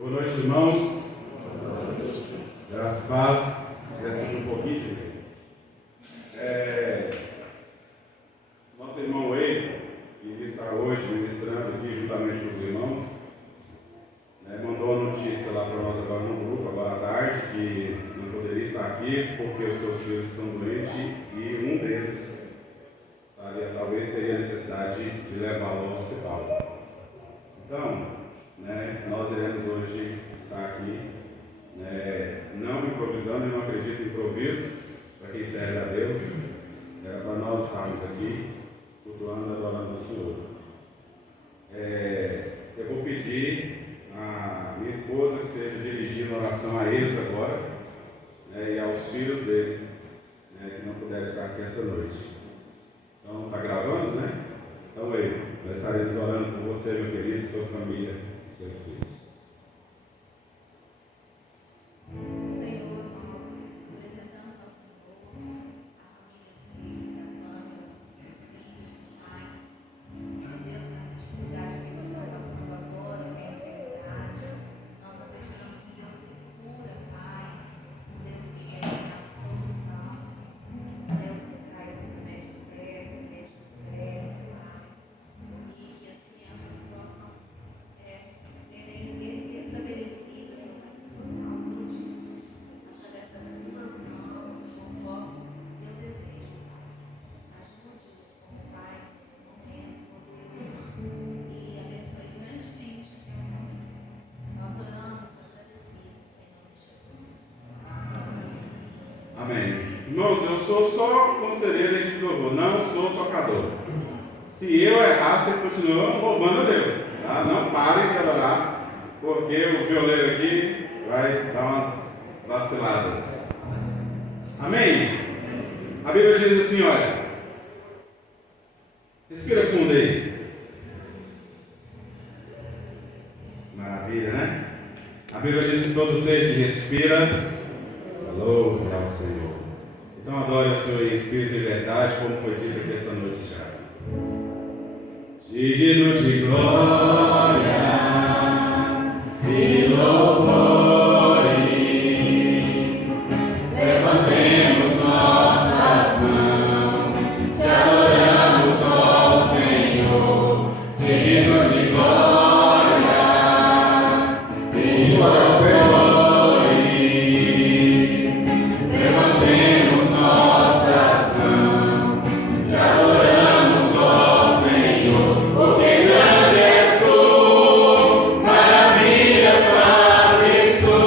Boa noite, irmãos. Graças a paz. Já subiu um pouquinho. Nosso irmão Ei, que está hoje ministrando aqui juntamente com os irmãos, mandou a notícia lá para nós agora no grupo, agora à tarde, que não poderia estar aqui porque os seus filhos estão doentes e um deles talvez teria necessidade de levá-lo ao hospital. Então, nós iremos hoje estar aqui, não improvisando, eu não acredito em improviso, para quem serve a Deus, era para nós estarmos aqui, cultuando, adorando o Senhor. Eu vou pedir a minha esposa que esteja dirigindo a oração a eles agora, e aos filhos dele, que não puderam estar aqui essa noite. Então, está gravando, né? Então, nós estaremos orando por você, meu querido, sua família e seus filhos. Senhor, nós apresentamos ao Senhor a família dele, a Ana, os filhos, o pai. Meu Deus, nessa dificuldade que você está passando agora, a enfermidade, nós acreditamos que Deus que cura, Pai, Deus que quer dar solução, Deus que traz o remédio certo, o médico certo, Pai, e que as crianças possam serem estabelecidas em sua saúde, através das suas mãos, conforme o teu desejo, Pai. Ajude-os como pais nesse momento, Deus, e abençoe grandemente a tua família. Nós oramos agradecidos em nome de Jesus. Amém. Irmãos, eu sou só conselheiro de louvor, não sou tocador. Se eu errar, vocês continuam louvando a Deus. Tá? Não parem de adorar, porque o violeiro aqui vai dar umas vaciladas. Amém? A Bíblia diz assim, olha. Respira fundo aí. Maravilha, né? A Bíblia diz que todo ser que respira, louve ao Senhor. Então adore ao Senhor em espírito e verdade, como foi dito aqui essa noite já. Digno de glórias e louvores, levantemos nossas mãos, te adoramos, ó Senhor. Digno de glórias e louvores, levantemos nossas mãos, te adoramos, ó Senhor. Porque grande és tu, maravilhas fazes tu,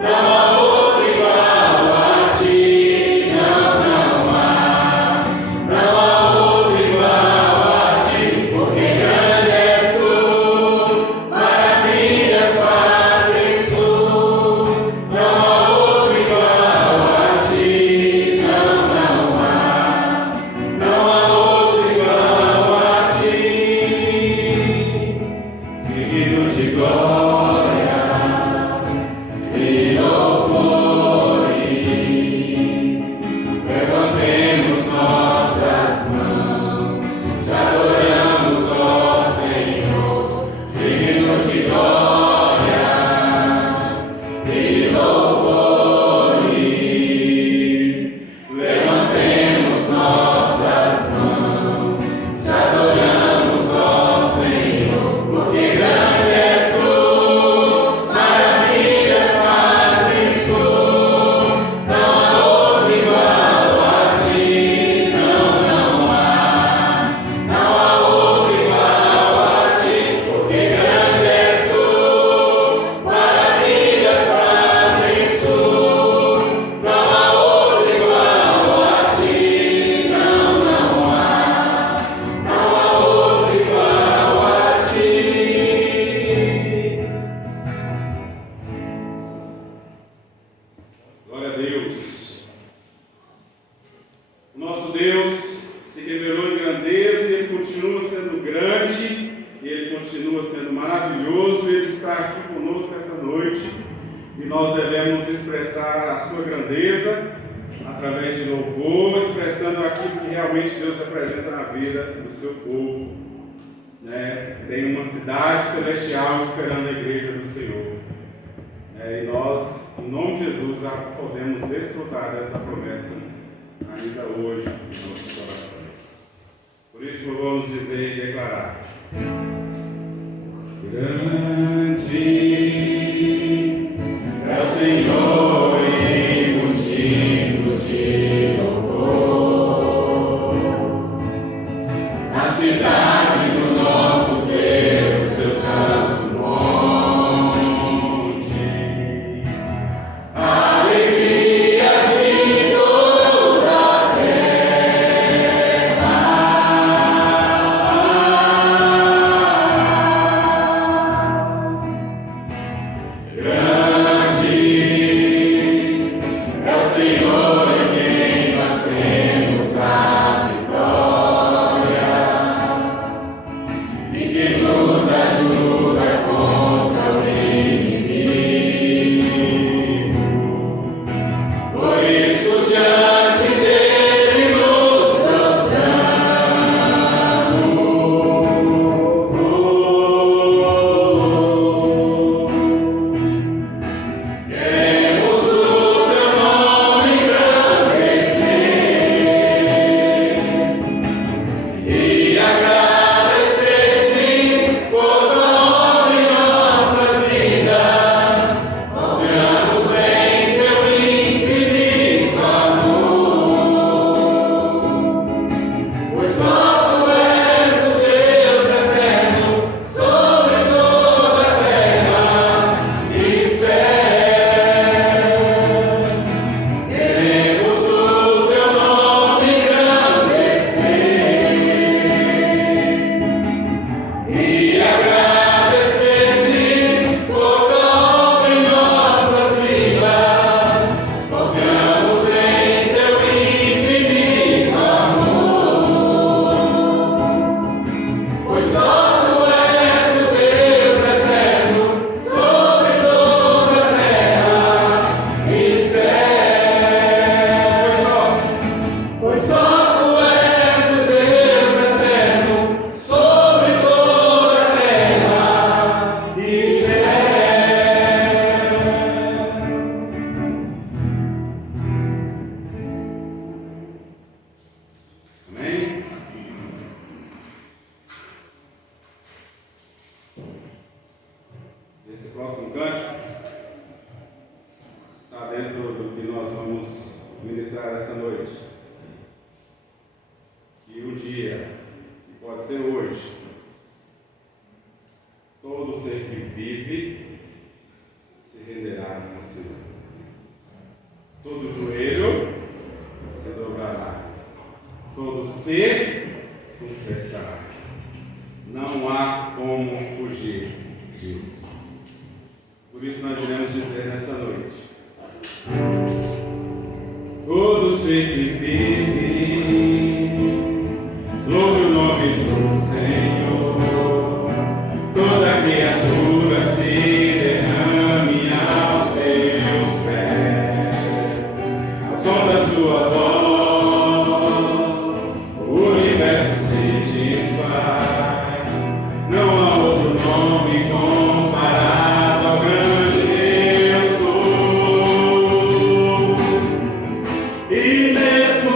não há outro igual a ti, não há outro igual a ti. Porque grande és tu, maravilhas fazes tu, não há outro igual a ti, não há outro igual a ti. Digno de glórias e louvores, levantemos nossas mãos, te adoramos, ó Senhor. Digno de glórias e louvores, levantemos nossas mãos, te adoramos, ó Senhor. Porque grande és tu, maravilhas fazes tu, não há outro igual a ti, não há outro igual a ti. Porque grande és tu, maravilhas fazes tu, não há outro igual a ti, não há outro igual a ti. Glória a Deus. O nosso Deus se revelou em grandeza e Ele continua sendo grande, e Ele continua sendo maravilhoso, e Ele está aqui conosco essa noite, e nós devemos expressar a sua grandeza através de louvor, expressando aquilo que realmente Deus representa na vida do seu povo. né, tem uma cidade celestial esperando a igreja do Senhor. E nós, em nome de Jesus, já podemos desfrutar dessa promessa ainda hoje em nossos corações. Por isso vamos dizer e declarar: grande é o Senhor e os dignos de louvor. Na cidade do nosso Deus, seu santo esse próximo cântico está dentro do que nós vamos ministrar essa noite. Que um dia, que pode ser hoje, todo ser que vive se renderá ao Senhor. Todo joelho se dobrará. Todo ser confessará. Não há como fugir disso. Por isso nós iremos dizer nessa noite: todo ser que vive, louve o nome do Senhor. Toda criatura se derrame aos seus pés. Ao som da sua voz, o universo se desfaz. Não há outro nome comparado ao grande Deus sou. E mesmo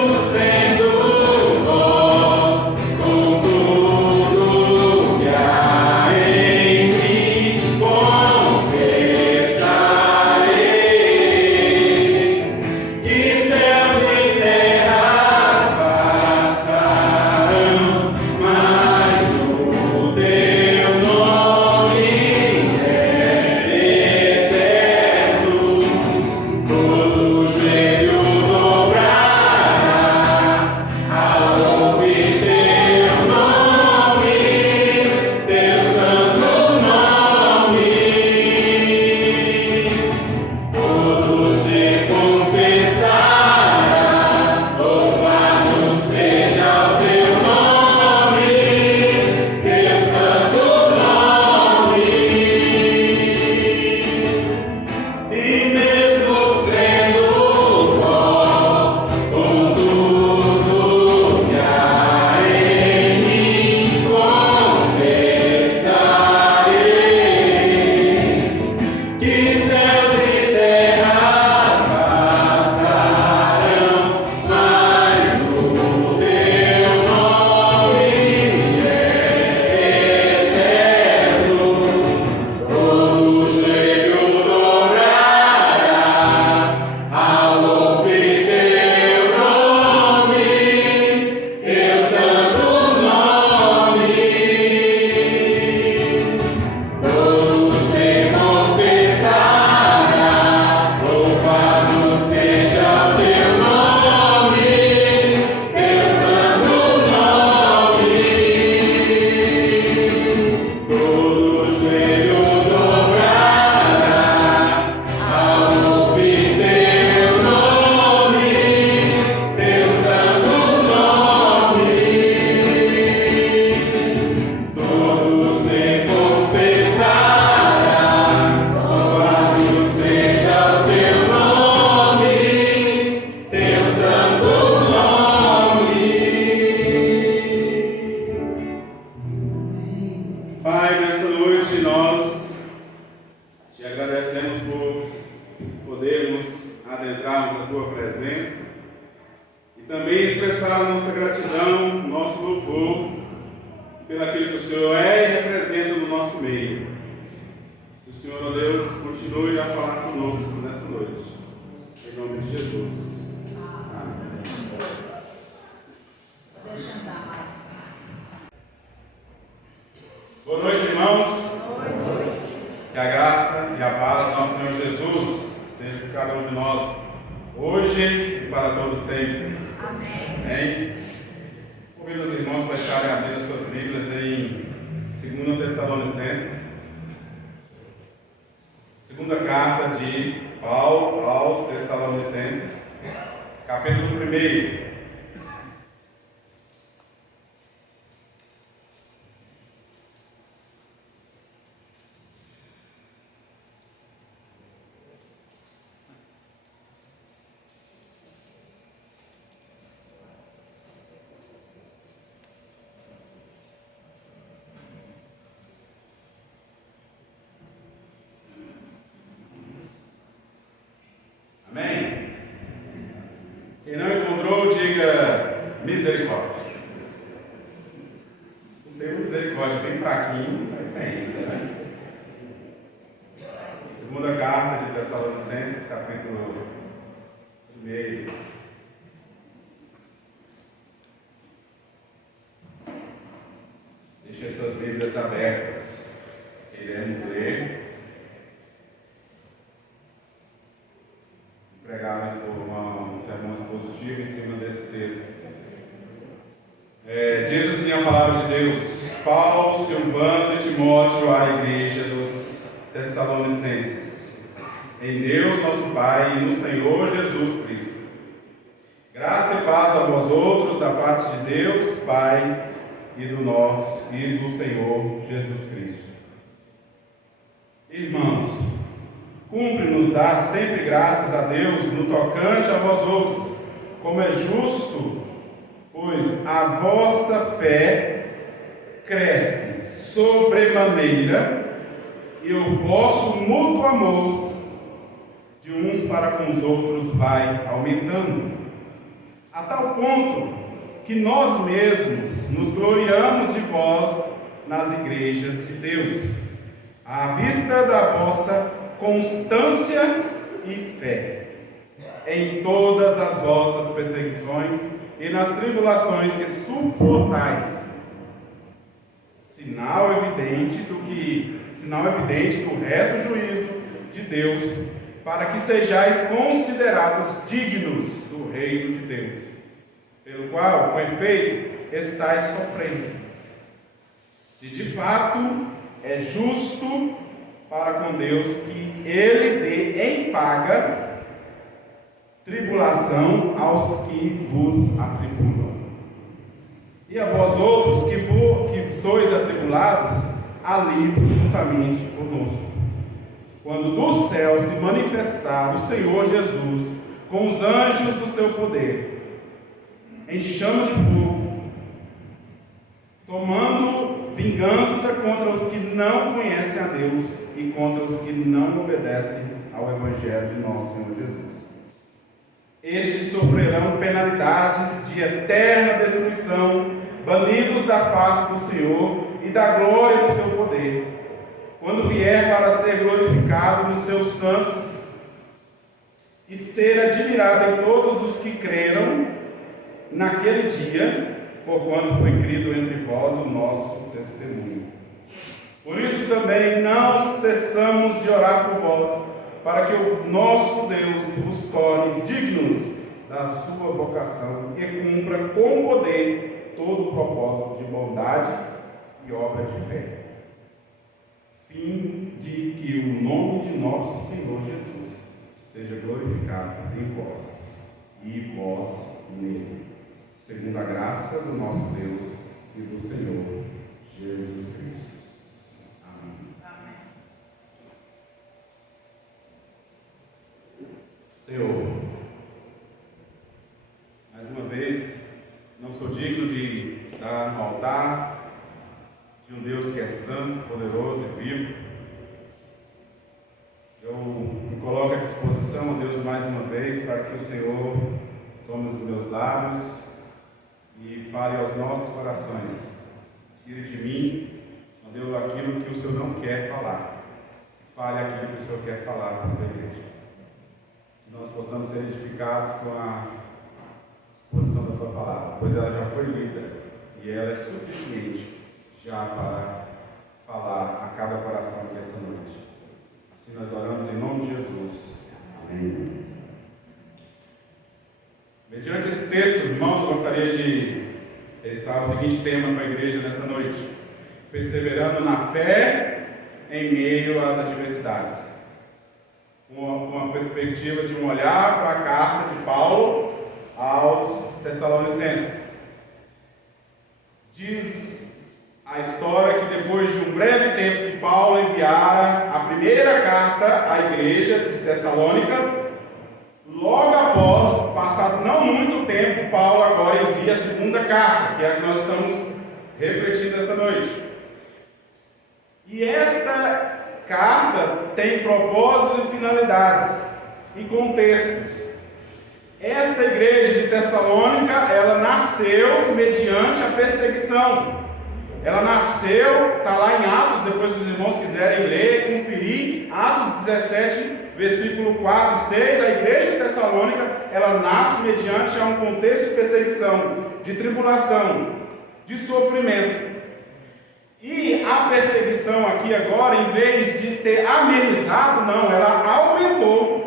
expressar a nossa gratidão, nosso louvor, pelo aquilo que o Senhor é e representa no nosso meio. Que o Senhor, ó Deus, continue a falar conosco nesta noite. Em nome de Jesus. Amém. Boa noite, irmãos. Boa noite. Que a graça e a paz do nosso Senhor Jesus esteja com cada um de nós, hoje e para todos sempre. Amém. Amém. Convido os irmãos para estarem abrindo as suas Bíblias em 2 Tessalonicenses, segunda carta de Paulo aos Tessalonicenses, capítulo 1. Amém? Quem não encontrou, diga misericórdia. Tem misericórdia bem fraquinho, mas tem, né? Segunda carta de Tessalonicenses, capítulo 1. Deixe suas Bíblias abertas. Iremos ler. Pregar um sermão expositivo em cima desse texto. Diz assim a palavra de Deus: Paulo, Silvano e Timóteo à igreja dos Tessalonicenses, em Deus nosso Pai e no Senhor Jesus Cristo. Graça e paz a vós outros da parte de Deus, Pai, e do Senhor Jesus Cristo. Irmãos, cumpre-nos dar sempre graças a Deus no tocante a vós outros, como é justo, pois a vossa fé cresce sobremaneira e o vosso mútuo amor de uns para com os outros vai aumentando, a tal ponto que nós mesmos nos gloriamos de vós nas igrejas de Deus, à vista da vossa constância e fé em todas as vossas perseguições e nas tribulações que suportais, sinal evidente do reto juízo de Deus, para que sejais considerados dignos do reino de Deus, pelo qual, com efeito, estáis sofrendo, se de fato é justo para com Deus que Ele dê em paga tribulação aos que vos atribulam. E a vós outros que sois atribulados, alívio juntamente conosco, quando do céu se manifestar o Senhor Jesus com os anjos do seu poder, em chama de fogo, tomando vingança contra os que não conhecem a Deus e contra os que não obedecem ao Evangelho de nosso Senhor Jesus. Estes sofrerão penalidades de eterna destruição, banidos da face do Senhor e da glória do seu poder, quando vier para ser glorificado nos seus santos e ser admirado em todos os que creram naquele dia, porquanto foi crido entre vós o nosso testemunho. Por isso também não cessamos de orar por vós, para que o nosso Deus vos torne dignos da sua vocação e cumpra com poder todo o propósito de bondade e obra de fé, fim de que o nome de nosso Senhor Jesus seja glorificado em vós e vós nele, segundo a graça do nosso Deus e do Senhor Jesus Cristo. Amém. Amém. Senhor, mais uma vez, não sou digno de estar no altar de um Deus que é santo, poderoso e vivo. Eu me coloco à disposição, ó Deus, mais uma vez, para que o Senhor tome os meus lábios e fale aos nossos corações. Tire de mim, ó Deus, aquilo que o Senhor não quer falar. Fale aquilo que o Senhor quer falar para a igreja. Que nós possamos ser edificados com a exposição da Tua palavra, pois ela já foi lida e ela é suficiente já para falar a cada coração aqui essa noite. Assim nós oramos em nome de Jesus. Amém. Mediante esse texto, irmãos, eu gostaria de pensar o seguinte tema para a igreja nessa noite: perseverando na fé em meio às adversidades. Com uma perspectiva de um olhar para a carta de Paulo aos Tessalonicenses. Diz a história que depois de um breve tempo que Paulo enviara a primeira carta à igreja de Tessalônica, logo após, passado não muito tempo, Paulo agora envia a segunda carta, que é a que nós estamos refletindo essa noite. E esta carta tem propósitos e finalidades e contextos. Esta igreja de Tessalônica, ela nasceu mediante a perseguição. Ela nasceu, está lá em Atos, depois se os irmãos quiserem ler, conferir, Atos 17, versículo 4 e 6, a igreja de Tessalônica, ela nasce mediante a um contexto de perseguição, de tribulação, de sofrimento. E a perseguição aqui agora, em vez de ter amenizado, não, ela aumentou,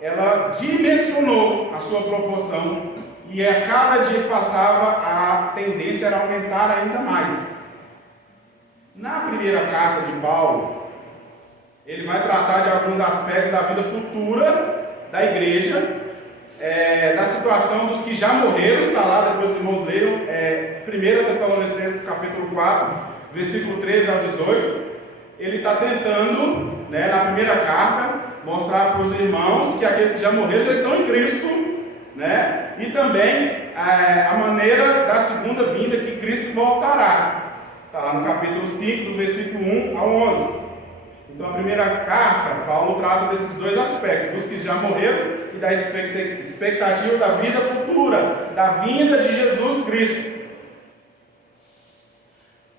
ela dimensionou a sua proporção, e a cada dia que passava, a tendência era aumentar ainda mais. Na primeira carta de Paulo, ele vai tratar de alguns aspectos da vida futura da igreja, da situação dos que já morreram, está lá, depois os irmãos leram, 1 Tessalonicenses capítulo 4, versículo 13 ao 18, ele está tentando, na primeira carta, mostrar para os irmãos que aqueles que já morreram já estão em Cristo, e também a maneira da segunda vinda, que Cristo voltará. Está lá no capítulo 5, do versículo 1 ao 11. Então, a primeira carta, Paulo trata desses dois aspectos, dos que já morreram e da expectativa da vida futura, da vinda de Jesus Cristo.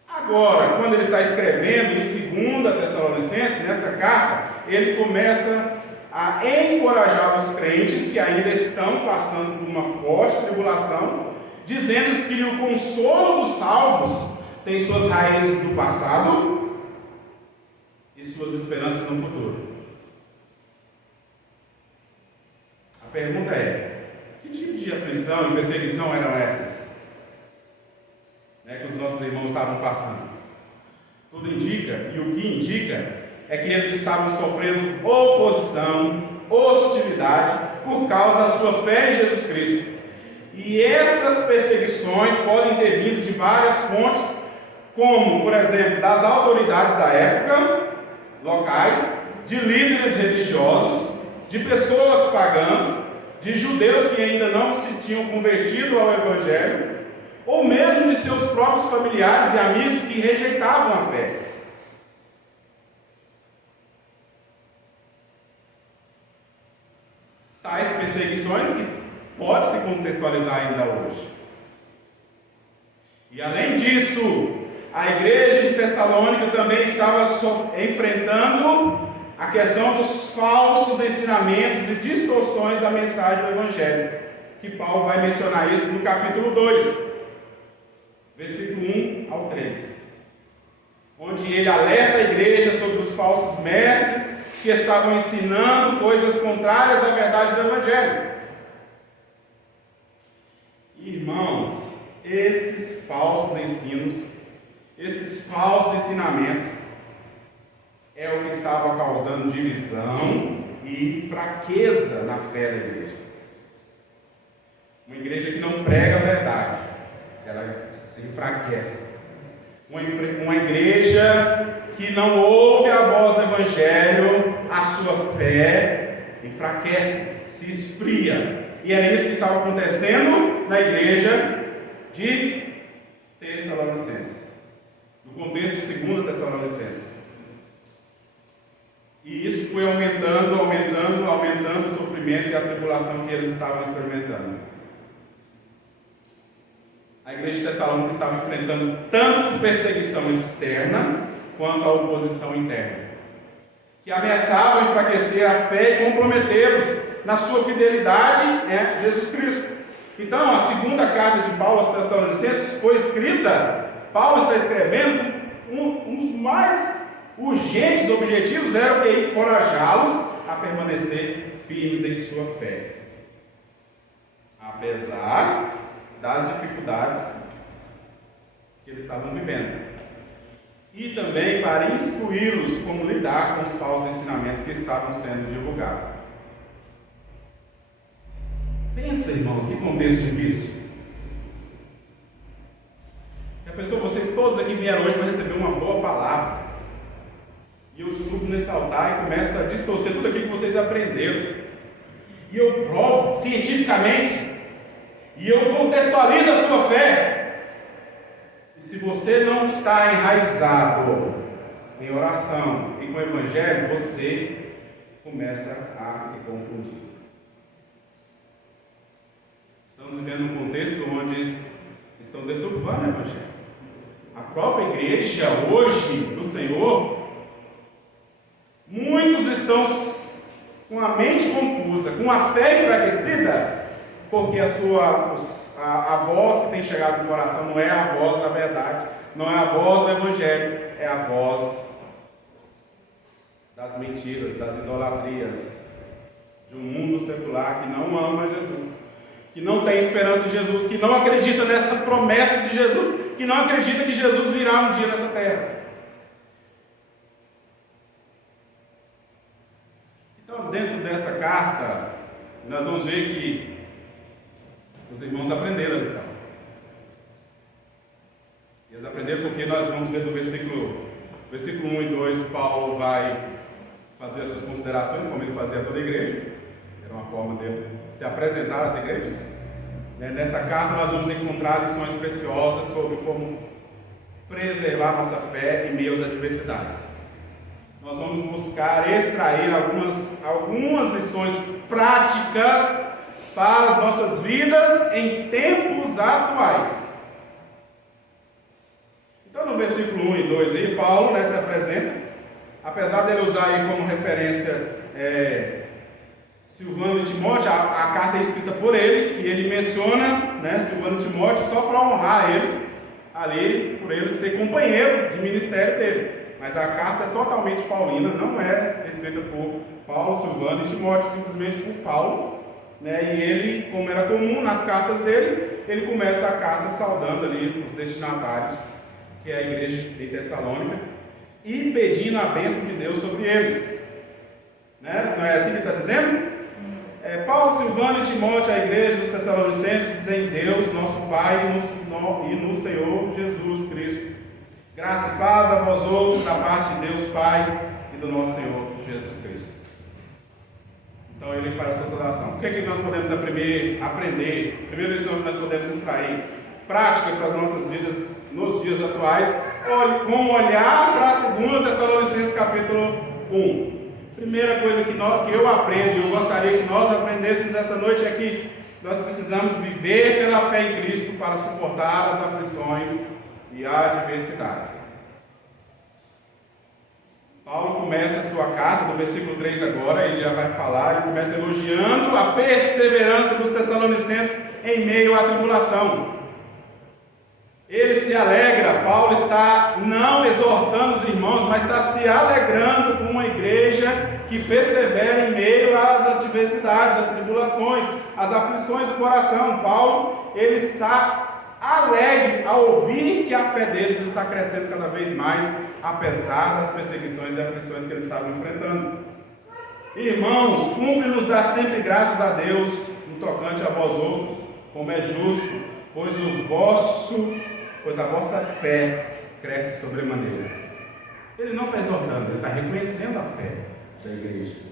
Agora, quando ele está escrevendo em 2 Tessalonicenses, nessa carta, ele começa a encorajar os crentes que ainda estão passando por uma forte tribulação, dizendo que o consolo dos salvos tem suas raízes no passado e suas esperanças no futuro. A pergunta é: que tipo de aflição e perseguição eram essas que os nossos irmãos estavam passando? Tudo indica, e o que indica, é que eles estavam sofrendo oposição, hostilidade, por causa da sua fé em Jesus Cristo. E essas perseguições podem ter vindo de várias fontes, como, por exemplo, das autoridades da época, locais, de líderes religiosos, de pessoas pagãs, de judeus que ainda não se tinham convertido ao Evangelho, ou mesmo de seus próprios familiares e amigos que rejeitavam a fé. Tais perseguições que pode se contextualizar ainda hoje. E além disso, a igreja de Tessalônica também estava enfrentando a questão dos falsos ensinamentos e distorções da mensagem do Evangelho, que Paulo vai mencionar isso no capítulo 2, versículo 1 ao 3, onde ele alerta a igreja sobre os falsos mestres que estavam ensinando coisas contrárias à verdade do Evangelho. Irmãos, esses falsos ensinos, esses falsos ensinamentos, é o que estava causando divisão e fraqueza na fé da igreja. Uma igreja que não prega a verdade, ela se enfraquece. Uma igreja que não ouve a voz do Evangelho, a sua fé enfraquece, se esfria. E era isso que estava acontecendo na igreja de Tessalonicenses, no contexto de 2 Tessalonicenses. E isso foi aumentando o sofrimento e a tribulação que eles estavam experimentando. A igreja de Tessalônica estava enfrentando tanto perseguição externa quanto a oposição interna, que ameaçavam enfraquecer a fé e comprometê-los na sua fidelidade a Jesus Cristo. Então, a segunda carta de Paulo aos Tessalonicenses foi escrita, Paulo está escrevendo, um dos mais urgentes objetivos era o que? Encorajá-los a permanecer firmes em sua fé, apesar das dificuldades que eles estavam vivendo, e também para instruí-los como lidar com os falsos ensinamentos que estavam sendo divulgados. Pensa, irmãos, que contexto difícil. Já pensou, vocês todos aqui vieram hoje para receber uma boa palavra, e eu subo nesse altar e começo a distorcer tudo aquilo que vocês aprenderam, e eu provo cientificamente, e eu contextualizo a sua fé. E se você não está enraizado em oração e com o Evangelho, você começa a se confundir. Estamos vivendo um contexto onde estão deturpando o Evangelho. A própria igreja hoje do Senhor, muitos estão com a mente confusa, com a fé enfraquecida, porque a voz que tem chegado no coração não é a voz da verdade, não é a voz do Evangelho, é a voz das mentiras, das idolatrias, de um mundo secular que não ama Jesus, que não tem esperança em Jesus, que não acredita nessa promessa de Jesus, que não acredita que Jesus virá um dia nessa terra. Então, dentro dessa carta, nós vamos ver que os irmãos aprenderam a lição. Eles aprenderam porque nós vamos ver do versículo 1 e 2, Paulo vai fazer as suas considerações, como ele fazia a toda a igreja. Era uma forma dele se apresentar às igrejas. Nessa carta nós vamos encontrar lições preciosas sobre como preservar nossa fé em meio às adversidades. Nós vamos buscar extrair algumas lições práticas para as nossas vidas em tempos atuais. Então, no versículo 1 e 2 aí, Paulo se apresenta, apesar dele usar aí como referência Silvano e Timóteo, a carta é escrita por ele, e ele menciona Silvano e Timóteo só para honrar eles, ali, por eles ser companheiro de ministério dele. Mas a carta é totalmente paulina, não é escrita por Paulo, Silvano e Timóteo, simplesmente por Paulo. E ele, como era comum nas cartas dele, ele começa a carta saudando ali os destinatários, que é a igreja de Tessalônica, e pedindo a bênção de Deus sobre eles. Não é assim que ele está dizendo? Paulo, Silvano e Timóteo, a igreja dos Tessalonicenses, em Deus, nosso Pai, e no Senhor Jesus Cristo. Graça e paz a vós outros, da parte de Deus Pai e do nosso Senhor Jesus Cristo. Então ele faz a sua saudação. O que é que nós podemos aprender? A primeira lição que nós podemos extrair, prática para as nossas vidas nos dias atuais, com um olhar para a 2 Tessalonicenses capítulo 1. Primeira coisa que eu aprendo, e eu gostaria que nós aprendêssemos essa noite, é que nós precisamos viver pela fé em Cristo para suportar as aflições e adversidades. Paulo começa a sua carta, no versículo 3 agora, ele já vai falar, ele começa elogiando a perseverança dos Tessalonicenses em meio à tribulação. Ele se alegra, Paulo está não exortando os irmãos, mas está se alegrando com uma igreja que persevera em meio às adversidades, às tribulações, às aflições do coração. Paulo, ele está alegre ao ouvir que a fé deles está crescendo cada vez mais, apesar das perseguições e aflições que eles estavam enfrentando. Irmãos, cumpre-nos dar sempre graças a Deus no tocante a vós outros, como é justo, pois a vossa fé cresce sobremaneira. Ele não está exortando, ele está reconhecendo a fé da igreja.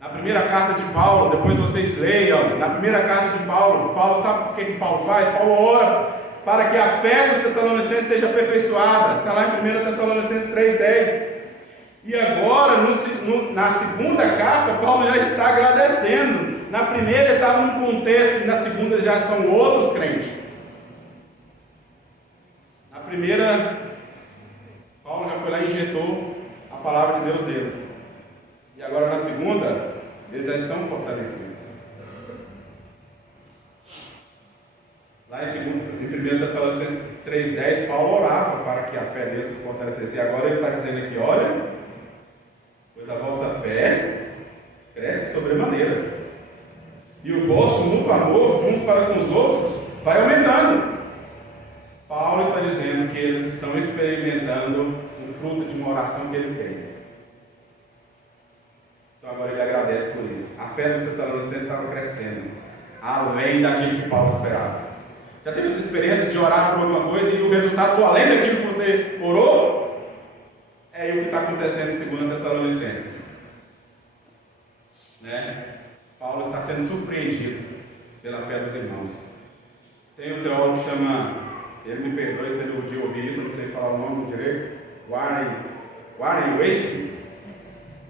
Na primeira carta de Paulo, depois vocês leiam, na primeira carta de Paulo, sabe o que Paulo faz? Paulo ora para que a fé dos Tessalonicenses seja aperfeiçoada. Está lá em 1 Tessalonicenses 3,10. E agora, na segunda carta, Paulo já está agradecendo. Na primeira estava num contexto, e na segunda já são outros crentes. primeira, Paulo já foi lá e injetou a palavra de Deus deles. E agora na segunda, eles já estão fortalecidos. Lá em 1 Tessalonicenses 3,10, Paulo orava para que a fé deles se fortalecesse. E agora ele está dizendo aqui, olha, pois a vossa fé cresce sobremaneira. E o vosso mútuo amor de uns para com os outros vai aumentando. Paulo está dizendo que eles estão experimentando o fruto de uma oração que ele fez. Então agora ele agradece por isso. A fé dos Tessalonicenses estava crescendo, além daquilo que Paulo esperava. Já teve essa experiência de orar por alguma coisa e o resultado for além daquilo que você orou? É o que está acontecendo em 2 Tessalonicenses. Né? Paulo está sendo surpreendido pela fé dos irmãos. Tem um teólogo que chama, ele me perdoe se ele um dia ouvir isso, eu não sei falar o nome direito, Warren Wiersbe,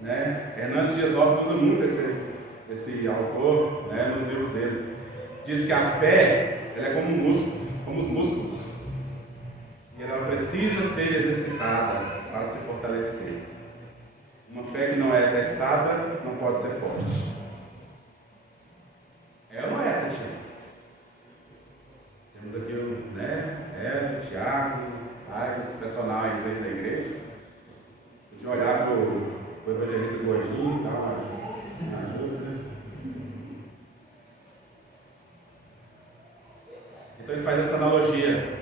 né? Hernandes Dias Lopes usa muito esse autor, né, nos livros dele. Diz que a fé ela é como um músculo, como os músculos, e ela precisa ser exercitada para se fortalecer. Uma fé que não é testada não pode ser forte. É uma Tati? Temos aqui o, né, Tiago, os personagens aí da igreja. De olhar para o evangelista gordinho e tal, ajuda, né? Então ele faz essa analogia.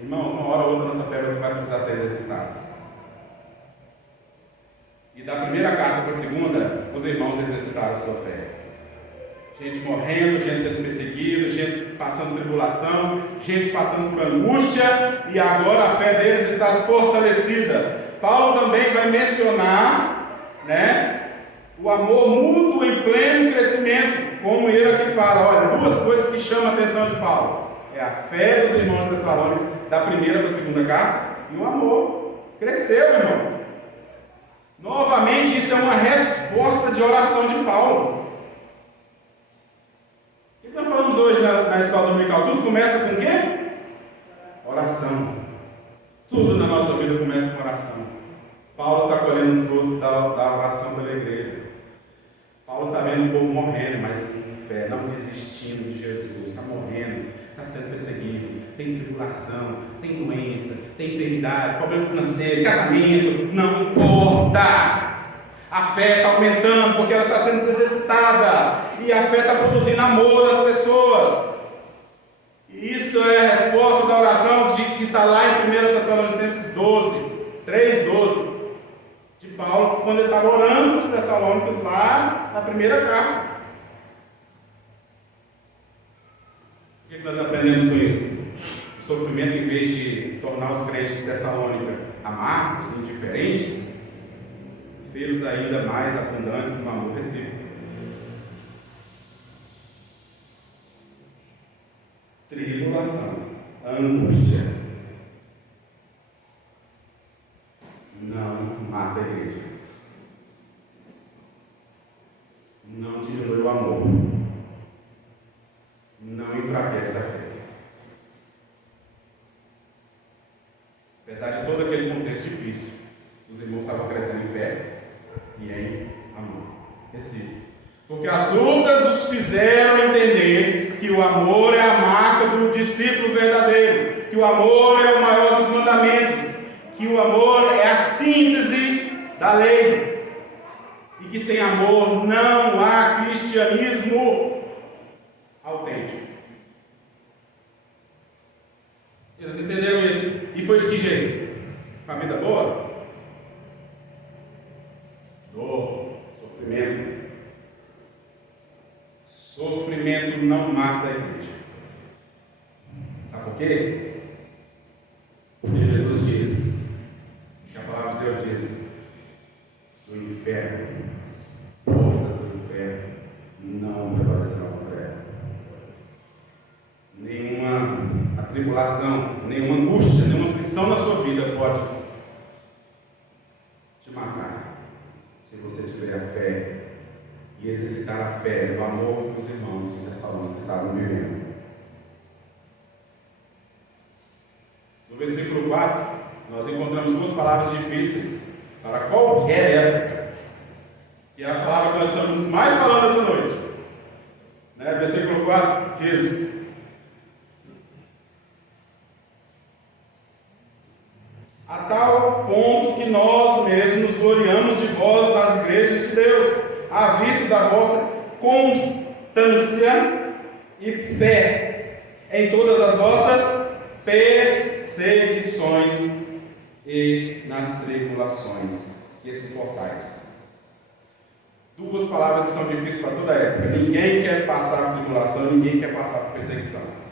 Irmãos, uma hora ou outra nossa fé vai precisar ser exercitada. E da primeira carta para a segunda, os irmãos exercitaram a sua fé. Gente morrendo, gente sendo perseguida, gente passando tribulação, gente passando por angústia, e agora a fé deles está fortalecida. Paulo também vai mencionar, né, o amor mútuo em pleno crescimento, como ele aqui fala. Olha, duas coisas que chamam a atenção de Paulo: é a fé dos irmãos de Tessalônica, da primeira para a segunda carta, e o amor. Cresceu, irmão. Novamente, isso é uma resposta de oração de Paulo. O que nós falamos hoje na escola dominical? Tudo começa com o quê? Oração. Tudo na nossa vida começa com oração. Paulo está colhendo os frutos da oração pela igreja. Paulo está vendo o povo morrendo, mas com fé, não desistindo de Jesus. Está morrendo, está sendo perseguido, tem tribulação, tem doença, tem enfermidade, problema financeiro, casamento, não importa. A fé está aumentando porque ela está sendo exercitada, e a fé está produzindo amor às pessoas. E isso é a resposta da oração que está lá em 1 Tessalonicenses 3:12, de Paulo, quando ele estava orando para os Tessalônicos lá na primeira carta. O que nós aprendemos com isso? O sofrimento, em vez de tornar os crentes de Tessalônica amargos, indiferentes, fê-los ainda mais abundantes no amor recíproco. Tribulação, angústia, não mata a igreja, não diminui o amor, não enfraquece a fé. Apesar de todo aquele contexto difícil, os irmãos estavam crescendo em fé e em amor recíproco. Porque as lutas os fizeram entender que o amor é a marca do discípulo verdadeiro, que o amor é o maior dos mandamentos, que o amor é a síntese da lei, e que sem amor não há cristianismo autêntico. Eles entenderam isso. E foi de que jeito? Uma vida boa? Dor, sofrimento. Sofrimento não mata a igreja. Sabe por quê? Porque Jesus diz, que a palavra de Deus diz, o inferno, as portas do inferno não prevalecerão contra ela. Nenhuma atribulação, nenhuma angústia, nenhuma aflição na sua vida pode te matar, se você tiver a fé e exercitar a fé no amor que os irmãos de Tessalônica estavam vivendo. No versículo 4, nós encontramos duas palavras difíceis para qualquer época, que é a palavra que nós estamos mais falando essa noite. Versículo 4 diz: a tal ponto que nós mesmos nos gloriamos de vós nas igrejas de Deus, à vista da vossa constância e fé em todas as vossas perseguições e nas tribulações que suportais. Duas palavras que são difíceis para toda época. Ninguém quer passar por tribulação, ninguém quer passar por perseguição.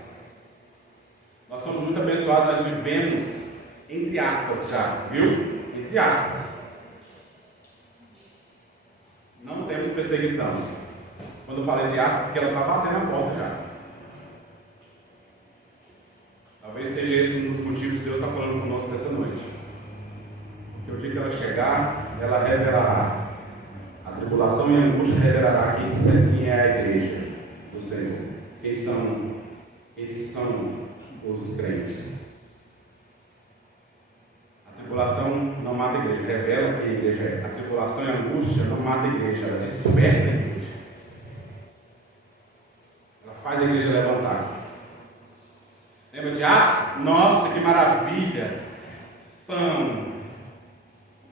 Nós somos muito abençoados, nós vivemos, entre aspas já, viu? Entre aspas. Não temos perseguição. Quando eu falo entre aspas, porque ela está batendo a porta já. Talvez seja esse um dos motivos que Deus está falando conosco nessa noite. Porque o dia que ela chegar, ela revelará. A tribulação e a angústia revelará quem é a igreja do Senhor. Quem são os crentes. A tribulação não mata a igreja, revela quem a igreja é. A tribulação e a angústia não mata a igreja, ela desperta a igreja. Ela faz a igreja levantar. Lembra de Atos? Nossa, que maravilha! Pão,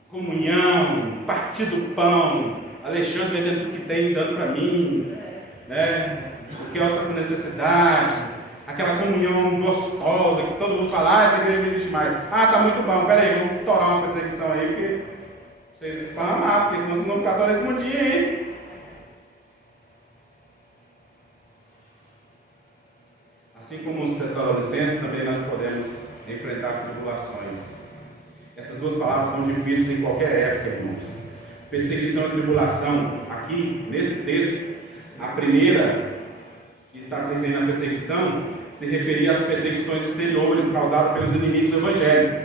comunhão, partir do pão, Alexandre vendendo tudo que tem, dando para mim, porque eu estou com necessidade, aquela comunhão gostosa que todo mundo fala, essa igreja não existe mais. Tá muito bom, peraí, vamos estourar uma perseguição aí, porque vocês spamam, porque senão vocês vão ficar só nesse mundinho aí. Assim como os Tessalonicenses, também nós podemos enfrentar tribulações. Essas duas palavras são difíceis em qualquer época, irmãos. Perseguição e tribulação, aqui nesse texto, a primeira, que está se referindo à perseguição, se referia às perseguições exteriores causadas pelos inimigos do Evangelho.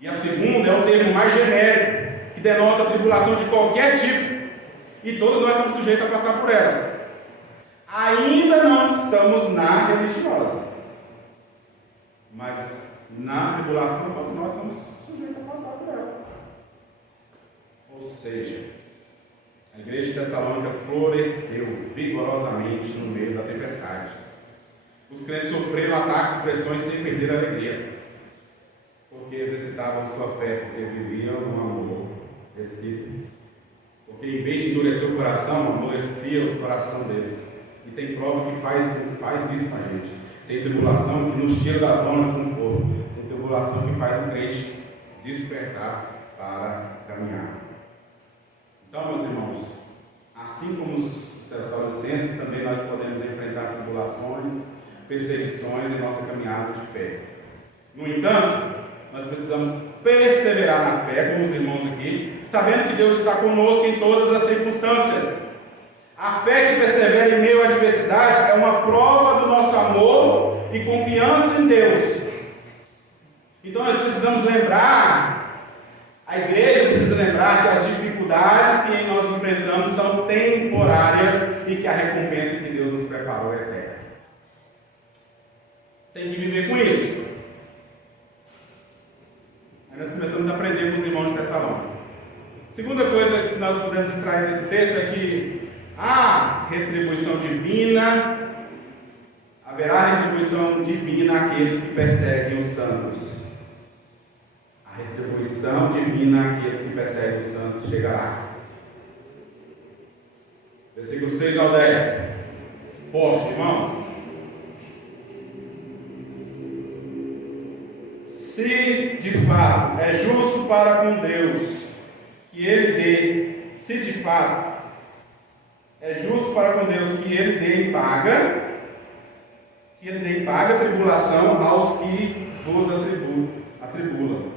E a segunda é o termo mais genérico, que denota a tribulação de qualquer tipo, e todos nós estamos sujeitos a passar por elas. Ainda não estamos na religiosa, mas na tribulação todos nós somos sujeitos a passar por ela. Ou seja, a igreja de Tessalônica floresceu vigorosamente no meio da tempestade. Os crentes sofreram ataques e pressões sem perder a alegria, porque exercitavam sua fé, porque viviam no amor recíproco, porque em vez de endurecer o coração, amolecia o coração deles. E tem prova que faz isso com a gente. Tem tribulação que nos tira da zona de conforto. Tem tribulação que faz o crente despertar para caminhar. Então, meus irmãos, assim como os Tessalonicenses, também nós podemos enfrentar tribulações, perseguições em nossa caminhada de fé. No entanto, nós precisamos perseverar na fé, como os irmãos aqui, sabendo que Deus está conosco em todas as circunstâncias. A fé que persevera em meio à adversidade é uma prova do nosso amor e confiança em Deus. Então nós precisamos lembrar, a igreja precisa lembrar que as dificuldades que nós enfrentamos são temporárias e que a recompensa que Deus nos preparou é eterna. Tem que viver com isso. Aí nós começamos a aprender com os irmãos de Tessalônica. Segunda coisa que nós podemos extrair desse texto é que há retribuição divina, haverá retribuição divina àqueles que perseguem os santos. A retribuição divina àqueles que perseguem os santos chegará. Versículo 6 ao 10. Forte, irmãos. Se de fato é justo para com Deus que Ele dê, se de fato é justo para com Deus que Ele dê em paga, tribulação aos que vos atribulam.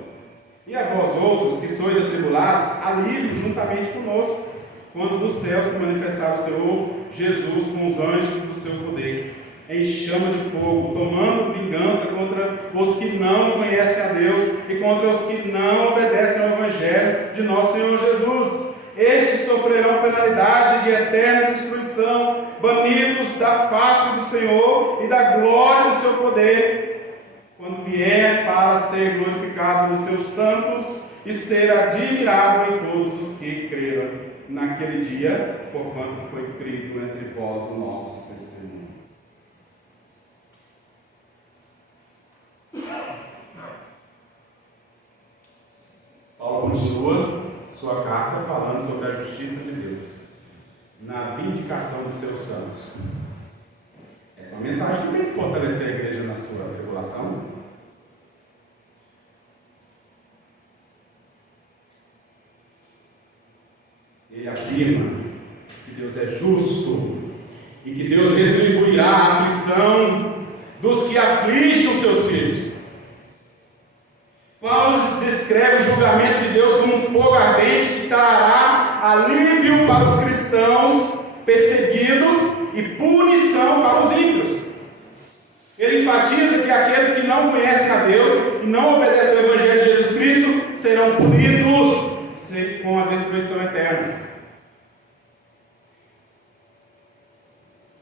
E a vós outros que sois atribulados, alívio juntamente conosco, quando do céu se manifestar o Senhor Jesus com os anjos do seu poder, em chama de fogo, tomando vingança contra os que não conhecem a Deus e contra os que não obedecem ao Evangelho de nosso Senhor Jesus. Estes sofrerão penalidade de eterna destruição, banidos da face do Senhor e da glória do seu poder, quando vier para ser glorificado nos seus santos e ser admirado em todos os que creram naquele dia, porquanto foi crido entre vós o nosso testemunho. Paulo continua sua carta falando sobre a justiça de Deus na vindicação dos seus santos. Essa é uma mensagem que tem que fortalecer a igreja na sua tribulação. Ele afirma que Deus é justo e que Deus retribuirá a aflição dos que afligem os seus filhos. Paulo descreve o julgamento de Deus como um fogo ardente que trará alívio para os cristãos perseguidos e punição para os ímpios. Ele enfatiza que aqueles que não conhecem a Deus e não obedecem ao Evangelho de Jesus Cristo serão punidos com a destruição eterna.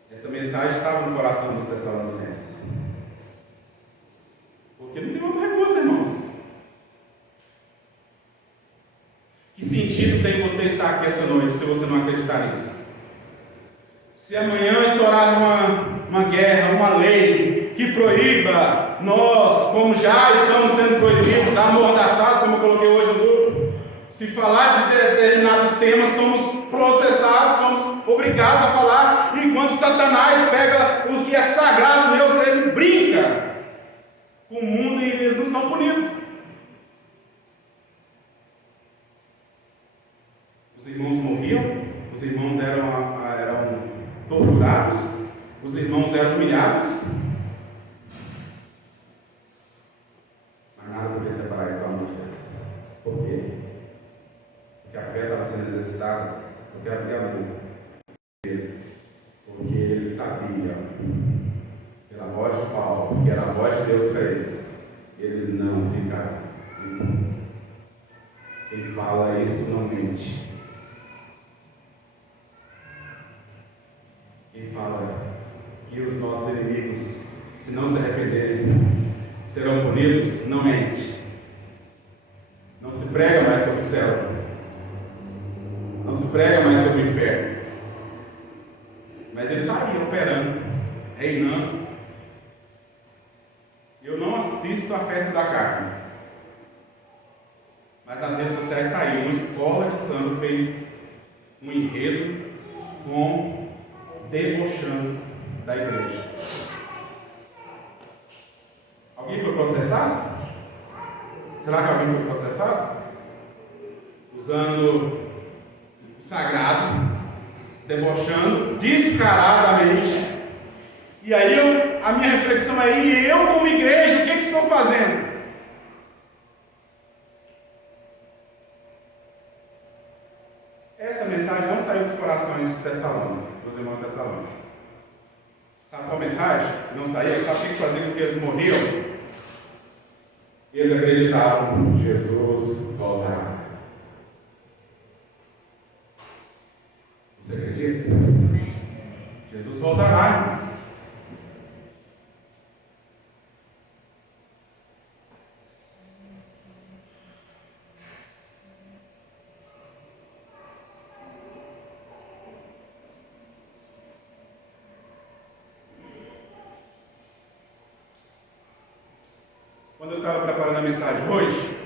Essa mensagem estava no coração dos Tessalonicenses. Porque não tem outro recurso, irmãos. Que sentido tem você estar aqui essa noite se você não acreditar nisso? Se amanhã estourar uma guerra, uma lei que proíba nós, como já estamos sendo proibidos, amordaçados, como eu coloquei hoje no grupo, se falar de determinados temas, somos processados, somos obrigados a falar, e quando Satanás pega o que é sagrado, ele brinca com o mundo e eles não são punidos. Os irmãos morriam, os irmãos eram torturados, os irmãos eram humilhados, mas nada podia separar eles do amor de Deus. Por quê? Porque a fé estava sendo exercitada, porque havia amor deles, porque eles sabiam, pela voz de Paulo, que era a voz de Deus para eles não ficaram impunes. Quem fala isso não mente. Quem fala que os nossos inimigos, se não se arrependerem, serão punidos, não mente. Não se prega mais sobre o céu. Não se prega mais sobre o inferno. Mas ele está aí operando, reinando. Eu não assisto a festa da carne. Mas nas redes sociais está aí. Uma escola de samba fez um enredo com debochando da igreja. Alguém foi processado? Será que alguém foi processado? Usando o sagrado, debochando descaradamente. E aí a minha reflexão é: e eu como igreja, o que estou fazendo? Essa mensagem não saiu dos corações de Tessalônica, dos irmãos de Tessalônica. Sabe qual mensagem? Não saiu. Sabe o que fazia com que eles morriam? Eles acreditavam: Jesus voltará. Você acredita? Jesus voltará, irmãos. Quando eu estava preparando a mensagem hoje,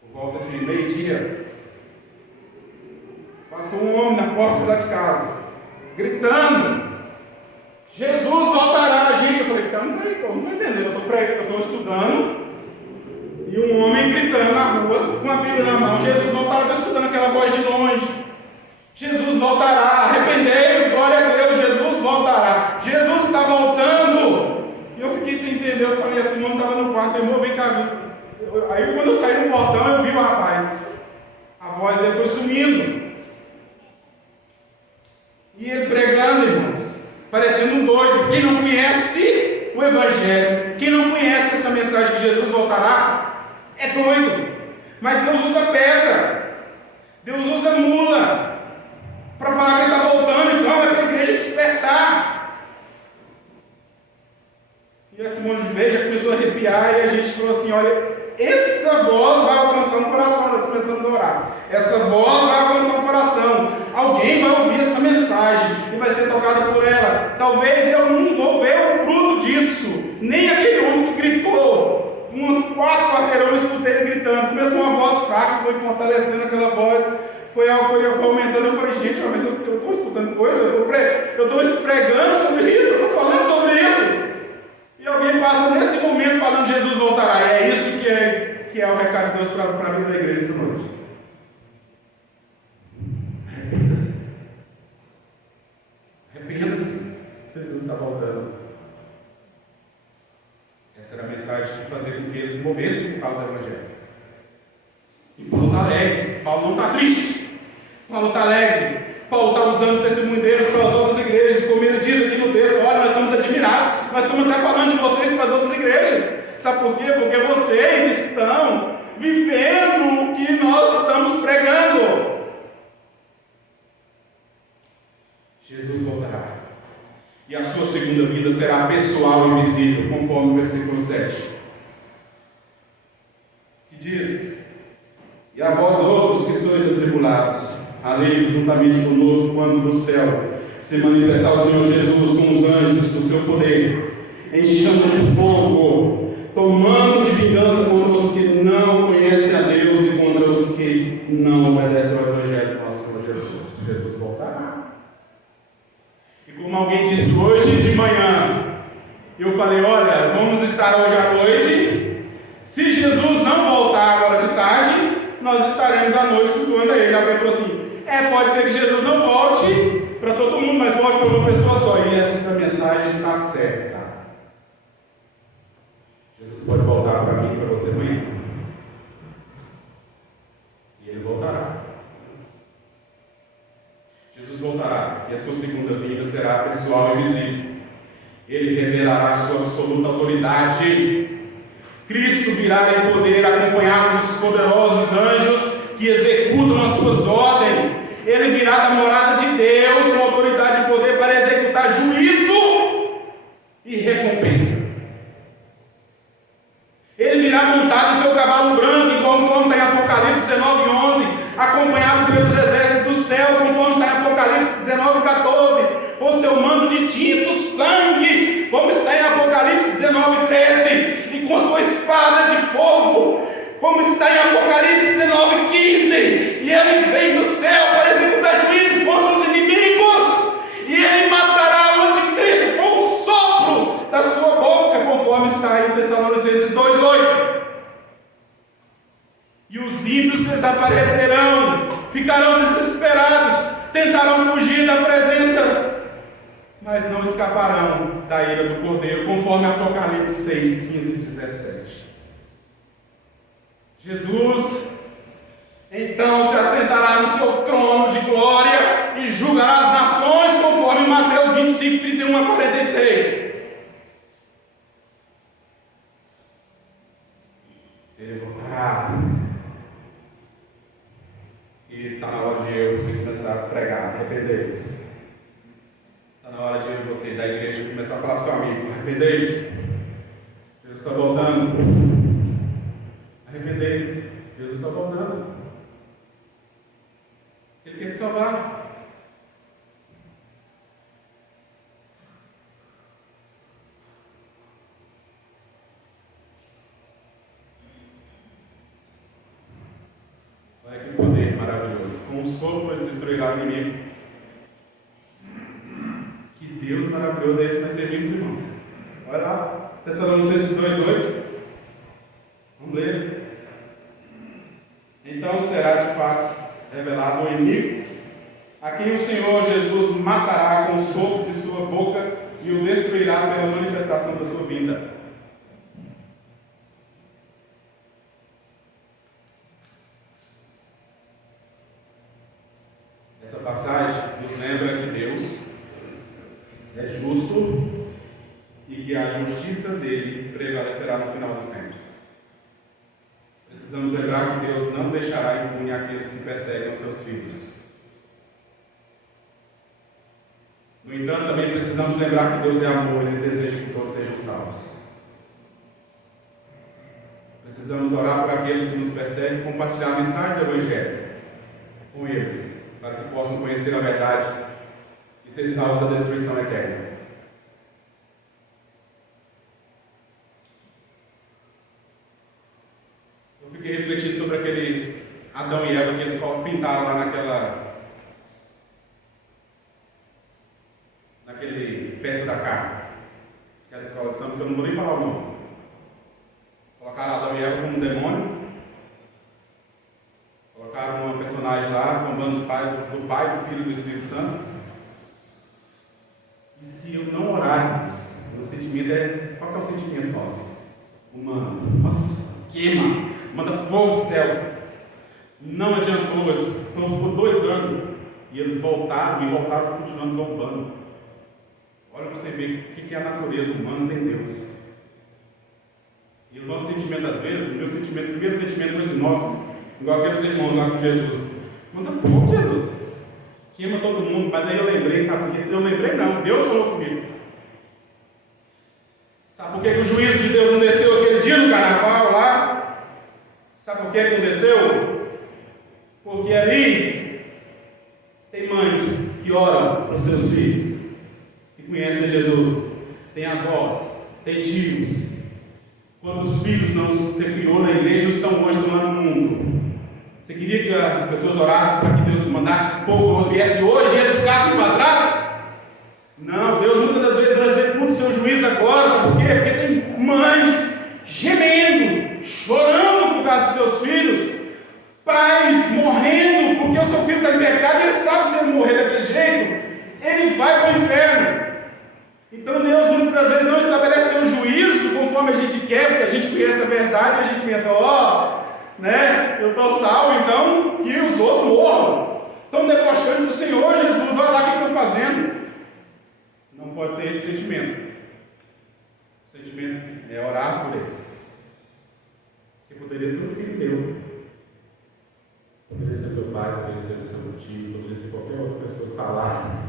por volta de meio-dia, passou um homem na porta lá de casa, gritando: Jesus voltará. Gente, eu falei: não estou entendendo, eu estou estudando, e um homem gritando na rua, com a Bíblia na mão: Jesus voltará. Eu estou escutando aquela voz de longe: Jesus voltará, arrependei-vos, glória a Deus, Jesus voltará. Jesus está voltando. E eu fiquei sem entender. Eu falei assim: o homem estava no quarto, irmão, vem cá. Aí quando eu saí no portão, eu vi o rapaz. A voz dele foi sumindo. E ele pregando, irmãos, parecendo um doido. Quem não conhece o Evangelho, quem não conhece essa mensagem de Jesus voltará, é doido. Mas Deus usa pedra, Deus usa mula, para falar que ele está voltando. Então é para a igreja despertar. testemunho de vez já começou a arrepiar e a gente falou assim, olha, essa voz vai alcançar um coração, nós começamos a orar. Essa voz vai alcançar um coração. Alguém vai ouvir essa mensagem e vai ser tocado por ela. Talvez eu não vou ver o fruto disso, nem aquele homem que gritou. Uns 4 quarteirões eu escutei ele gritando. Começou uma voz fraca, foi fortalecendo aquela voz, foi aumentando. Eu falei, gente, mas eu estou escutando coisa, eu estou pregando sobre isso, eu estou falando sobre isso. E alguém passa nesse momento falando Jesus voltará. E é isso que é o recado de Deus para a vida da igreja essa noite. Arrependa-se. Arrependa-se. Jesus está voltando. Essa era a mensagem que fazia com que eles morressem por causa do Evangelho. E Paulo está alegre. Paulo não está triste. Paulo está alegre. Paulo está usando o testemunho deles para as outras igrejas, como ele diz aqui no texto. Olha, nós estamos admirados, nós estamos até falando de vocês para as outras igrejas. Sabe por quê? Porque vocês estão vivendo o que nós estamos pregando. Jesus voltará. E a sua segunda vinda será pessoal e visível, conforme o versículo 7. Que diz: e a vós outros que sois atribulados, além juntamente conosco, quando no céu se manifestar o Senhor Jesus com os anjos do seu poder, em chama de fogo, tomando de vingança contra os que não conhecem a Deus e contra os que não obedecem ao Evangelho do nosso Senhor Jesus. Jesus voltará. E como alguém disse hoje de manhã, eu falei, olha, vamos estar hoje à noite. Se Jesus não voltar agora de tarde, nós estaremos à noite cultuando a Ele. Alguém falou assim, pode ser que Jesus não volte para todo mundo, mas volte para uma pessoa só. E essa mensagem está certa. Jesus pode voltar para mim e para você amanhã. E Ele voltará. Jesus voltará, e a sua segunda vinda será pessoal e visível. Ele revelará a sua absoluta autoridade. Cristo virá em poder, acompanhado dos poderosos anjos que executam as suas ordens. Ele virá da morada de Deus com autoridade e poder para executar juízo e recompensa. Ele virá montado em seu cavalo branco, conforme está em Apocalipse 19:11, acompanhado pelos exércitos do céu, conforme está em Apocalipse 19:14, com seu manto de tinto sangue, como está em Apocalipse 19:13, e com sua espada de fogo, como está em Apocalipse 19:15, e ele vem do céu para executar juízo contra os inimigos, e ele matará o anticristo com o sopro da sua boca, conforme está em Tessalonicenses 2:8. E os ímpios desaparecerão, ficarão desesperados, tentarão fugir da presença, mas não escaparão da ira do Cordeiro, conforme Apocalipse 6:15 e 17. Jesus então se assentará no seu trono de glória e julgará as nações, conforme Mateus 25:31-46. Ele voltará. E está na hora de eu começar a pregar, arrependei-vos. Está na hora de você da igreja começar a falar para o seu amigo, arrependei-vos. Jesus está voltando. Arrependei-vos. Jesus está voltando. Ele quer te salvar. Olha que poder maravilhoso. Com um sopro ele destruirá o inimigo. Que Deus maravilhoso é esse que nós servimos, irmãos. Olha lá, Tessalonicenses 2:8. Vamos ler. Então será de fato revelado o inimigo, a quem o Senhor Jesus matará com o sopro de sua boca e o destruirá pela manifestação da sua vinda. Essa passagem nos lembra que Deus é justo e que a justiça dele prevalecerá no final dos tempos. Precisamos lembrar que Deus não deixará impune aqueles que perseguem os seus filhos. No entanto, também precisamos lembrar que Deus é amor e Ele deseja que todos sejam salvos. Precisamos orar por aqueles que nos perseguem e compartilhar a mensagem do Evangelho com eles, para que possam conhecer a verdade e ser salvos da destruição eterna. Eu fiquei refletindo sobre aqueles Adão e Eva que eles pintaram lá naquele festa da carne, aquela escola de samba que eu não vou nem falar o nome. Colocaram Adão e Eva como um demônio, colocaram uma personagem lá, zombando do Pai, do Filho e do Espírito Santo. E se eu não orarmos, o sentimento qual que é o sentimento nosso? Humano. Nossa, queima, manda fogo do céu. Não adiantou, ficou 2 anos e eles voltaram continuando zombando. Olha para você ver o que é a natureza humana sem Deus. E o nosso sentimento, às vezes, o primeiro sentimento foi assim: nossa, igual aqueles irmãos lá com Jesus, manda fogo, Jesus, queima todo mundo. Mas aí eu lembrei, sabe por quê? Eu lembrei não, Deus falou comigo. Sabe por que o juízo de Deus não desceu aquele dia no carnaval lá? Sabe por que não desceu? Porque ali tem mães que oram para os seus filhos, que conhecem Jesus, tem avós, tem tios. Quantos filhos não se criou na igreja e estão hoje lá no mundo? Você queria que as pessoas orassem para que Deus mandasse fogo, viesse hoje e eles ficassem para trás? Não, Deus muitas das vezes não executa o seu juízo agora. Sabe por quê? Porque tem mães gemendo, chorando por causa dos seus filhos, pais morrendo porque o seu filho está em pecado e ele sabe se ele morrer daquele jeito, ele vai para o inferno. Então Deus muitas das vezes não estabelece seu juízo conforme a gente quer, porque a gente conhece a verdade e a gente pensa, eu estou salvo, então que os outros morram. Estão debochando do Senhor Jesus, olha lá o que estão fazendo. Não pode ser esse o sentimento. O sentimento é orar por eles. Que poderia ser um filho meu, poderia ser teu pai, poderia ser o seu tio, poderia ser qualquer outra pessoa que está lá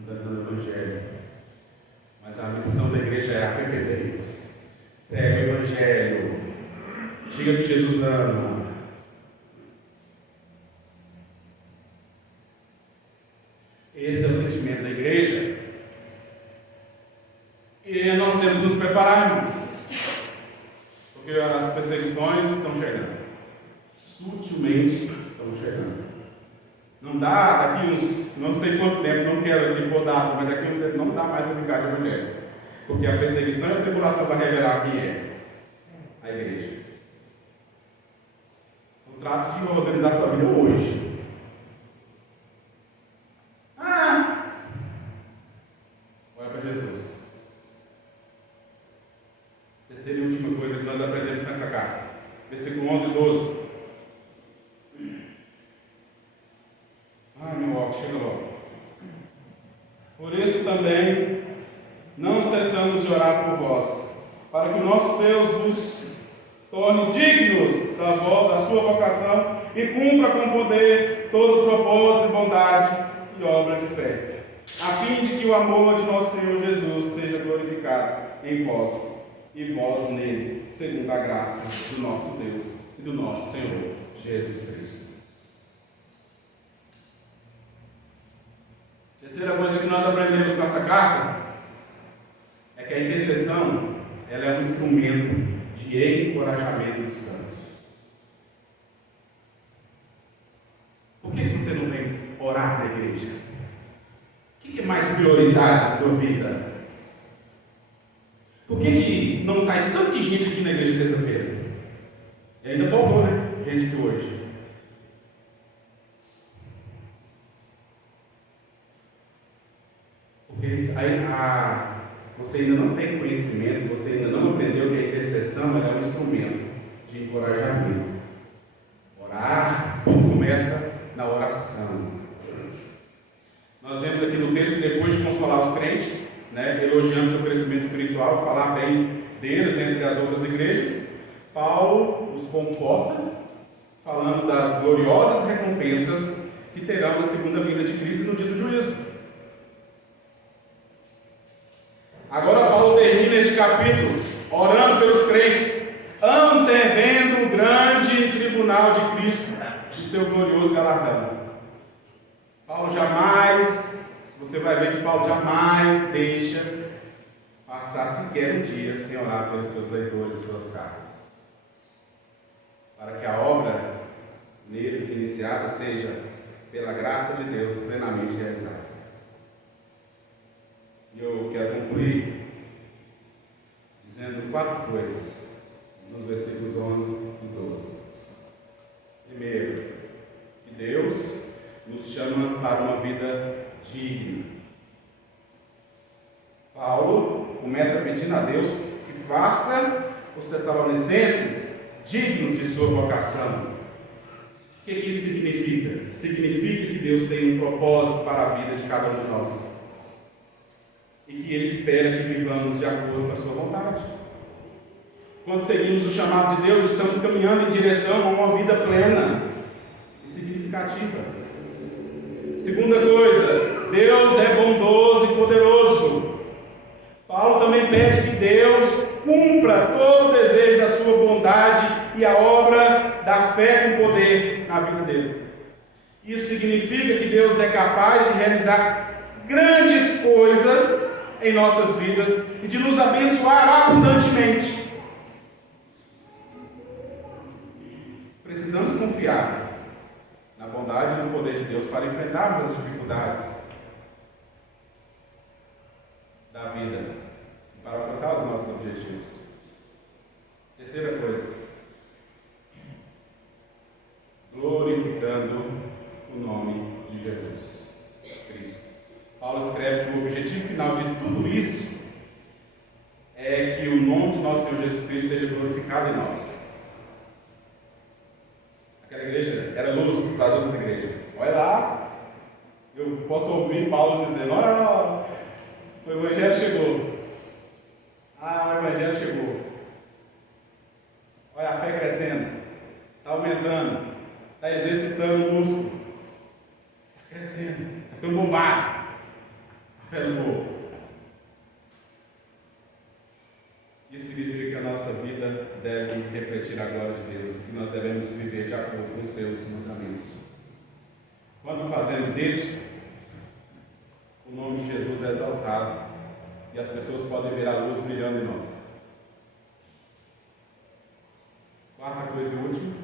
andando no Evangelho. Mas a missão da igreja é arrepender-vos. Pega o Evangelho, diga que Jesus ama. Esse é o sentimento da igreja. E nós temos que nos prepararmos, porque as perseguições estão chegando. Sutilmente estão chegando. Não dá, daqui uns, não sei quanto tempo, não quero aqui por data, mas daqui uns tempos não dá mais para brincar de Evangelho. Porque a perseguição e a tribulação vai revelar quem é a igreja. Então trate de organizar sua vida hoje. Olha para Jesus. Terceira e última coisa que nós aprendemos com essa carta. Versículo 11 e 12. Meu óculos, chega logo. Por isso também não cessamos de orar por vós, para que o nosso Deus vos torne dignos da sua vocação e cumpra com poder todo o propósito de bondade e obra de fé, a fim de que o amor de nosso Senhor Jesus seja glorificado em vós e vós nele, segundo a graça do nosso Deus e do nosso Senhor Jesus Cristo. Terceira coisa que nós aprendemos com essa carta é que a intercessão ela é um instrumento de encorajamento dos santos. Por que você não vem orar na igreja? O que é mais prioritário na sua vida? Por que não está tanto de gente aqui na igreja terça-feira? E ainda faltou, né? Gente aqui hoje. Porque você ainda não tem conhecimento, você ainda não aprendeu que a intercessão é um instrumento de encorajamento. Orar, tudo começa na oração. Nós vemos aqui no texto que depois de consolar os crentes, elogiando seu crescimento espiritual, falar bem deles entre as outras igrejas, Paulo os conforta, falando das gloriosas recompensas que terão na segunda vinda de Cristo no dia do juízo. Agora Paulo termina este capítulo orando pelos crentes seu glorioso galardão. Paulo jamais, você vai ver que Paulo jamais deixa passar sequer um dia sem orar pelos seus leitores e suas cartas, para que a obra neles iniciada seja, pela graça de Deus, plenamente realizada. E eu quero concluir dizendo 4 coisas nos versículos 11 e 12. Primeiro, que Deus nos chama para uma vida digna. Paulo começa pedindo a Deus que faça os Tessalonicenses dignos de sua vocação. O que isso significa? Significa que Deus tem um propósito para a vida de cada um de nós e que Ele espera que vivamos de acordo com a sua vontade. Quando seguimos o chamado de Deus, estamos caminhando em direção a uma vida plena e significativa. Segunda coisa, Deus é bondoso e poderoso. Paulo também pede que Deus cumpra todo o desejo da sua bondade e a obra da fé com poder na vida deles. Isso significa que Deus é capaz de realizar grandes coisas em nossas vidas e de nos abençoar abundantemente. Precisamos confiar na bondade e no poder de Deus para enfrentarmos as dificuldades da vida e para alcançar os nossos objetivos. Terceira coisa, glorificando o nome de Jesus Cristo. Paulo escreve que o objetivo final de tudo isso é que o nome de nosso Senhor Jesus Cristo seja glorificado em nós. Aquela igreja era luz para as outras igrejas. Olha lá, eu posso ouvir Paulo dizendo: olha, o Evangelho chegou. O Evangelho chegou. Olha a fé crescendo, está aumentando, está exercitando o músculo, está crescendo, está ficando bombado. A fé do povo. Isso significa que a nossa vida deve refletir a glória de Deus, que nós devemos viver de acordo com os seus mandamentos. Quando fazemos isso, o nome de Jesus é exaltado e as pessoas podem ver a luz brilhando em nós. Quarta coisa e última,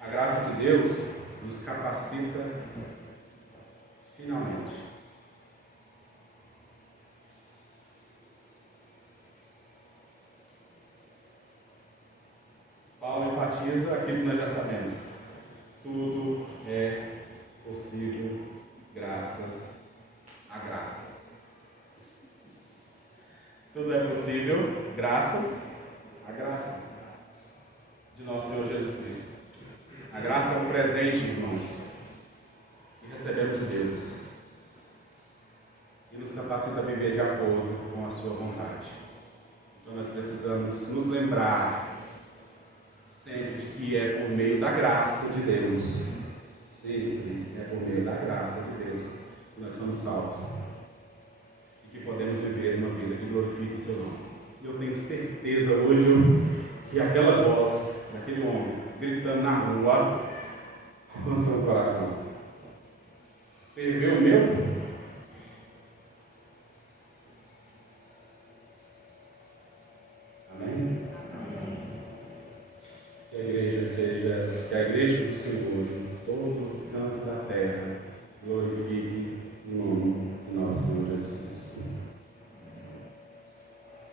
a graça de Deus nos capacita finalmente. Paulo enfatiza aquilo que nós já sabemos. Tudo é possível graças à graça. Tudo é possível graças à graça de nosso Senhor Jesus Cristo. A graça é um presente, irmãos, que recebemos de Deus e nos capacita a viver de acordo com a sua vontade. Então nós precisamos nos lembrar sempre de que é por meio da graça de Deus, sempre é por meio da graça de Deus que nós somos salvos e que podemos viver uma vida que glorifique o seu nome. Eu tenho certeza hoje que aquela voz daquele homem gritando na rua alcançou o coração. Ferveu o meu? Amém? Que a igreja do Senhor, todo canto da terra, glorifique o nome de nosso Senhor Jesus Cristo.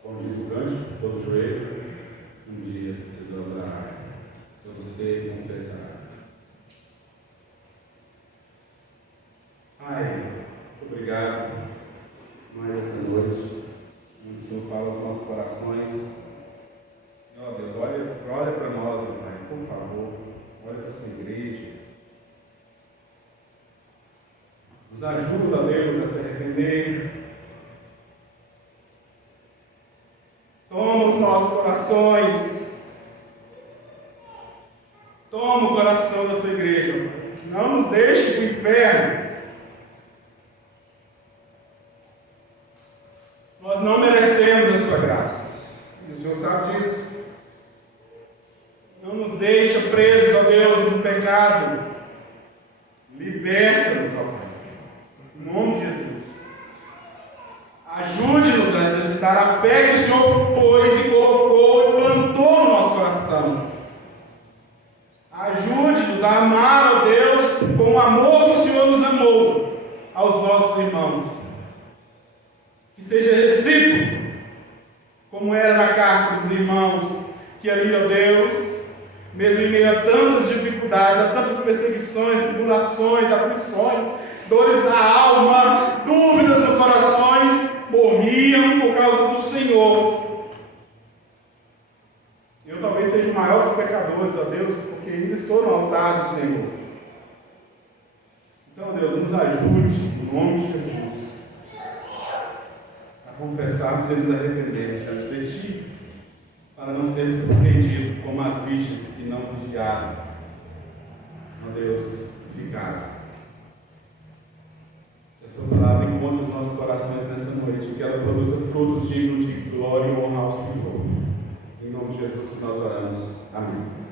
Como diz o cântico, todo joelho um dia se dobrará, todo ser confessará. Pai, obrigado mais essa noite. O Senhor fala aos nossos corações. Ó Deus, olha para nós, Pai, por favor, olha para essa igreja. Nos ajuda, Deus, a se arrepender. Toma os nossos corações. Toma o coração da sua igreja. Não nos deixe para o inferno. Nós não merecemos a sua graça. E o Senhor sabe disso. Não nos deixa presos, ó Deus, no pecado. pecado. Liberta-nos, ó Pai. Em nome de Jesus. Ajude-nos a exercitar a fé que o Senhor pôs e colocou e plantou no nosso coração. Ajude-nos a amar, ó Deus, com o amor que o Senhor nos amou aos nossos irmãos. Que seja recíproco, como era na carta dos irmãos, que ali, ó Deus, mesmo em meio a tantas dificuldades, a tantas perseguições, tribulações, aflições, dores na alma, dúvidas no corações, morriam por causa do Senhor. Eu talvez seja o maior dos pecadores, ó Deus, porque ainda estou no altar do Senhor. Então, Deus, nos ajude, em nome de Jesus, a confessarmos e nos arrependermos diante de Ti, para não sermos surpreendidos como as virgens que não vigiaram. Ó Deus, ficaram. Que a Sua palavra encontre os nossos corações nessa noite, que ela produza frutos dignos de glória e honra ao Senhor. Em nome de Jesus que nós oramos. Amém.